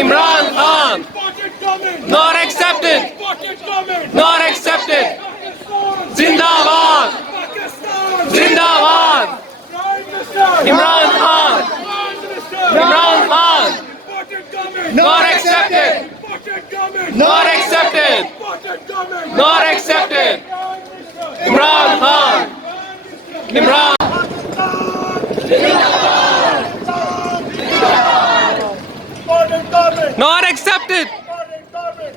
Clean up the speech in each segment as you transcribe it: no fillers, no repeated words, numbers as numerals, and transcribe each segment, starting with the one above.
Imran Khan. Not accepted. Not accepted. Zindabad. Zindabad. Imran Khan. Imran Khan. Not accepted. Not accepted. Not accepted. Imran Khan. Imran. Not accepted.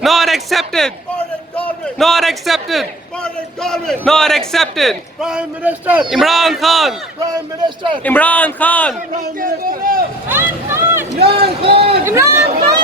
Not accepted. Not accepted. Not accepted. Prime Minister. Imran Khan. Prime Minister. Imran Khan. Prime Minister. Imran Khan. Imran Khan. Imran Khan.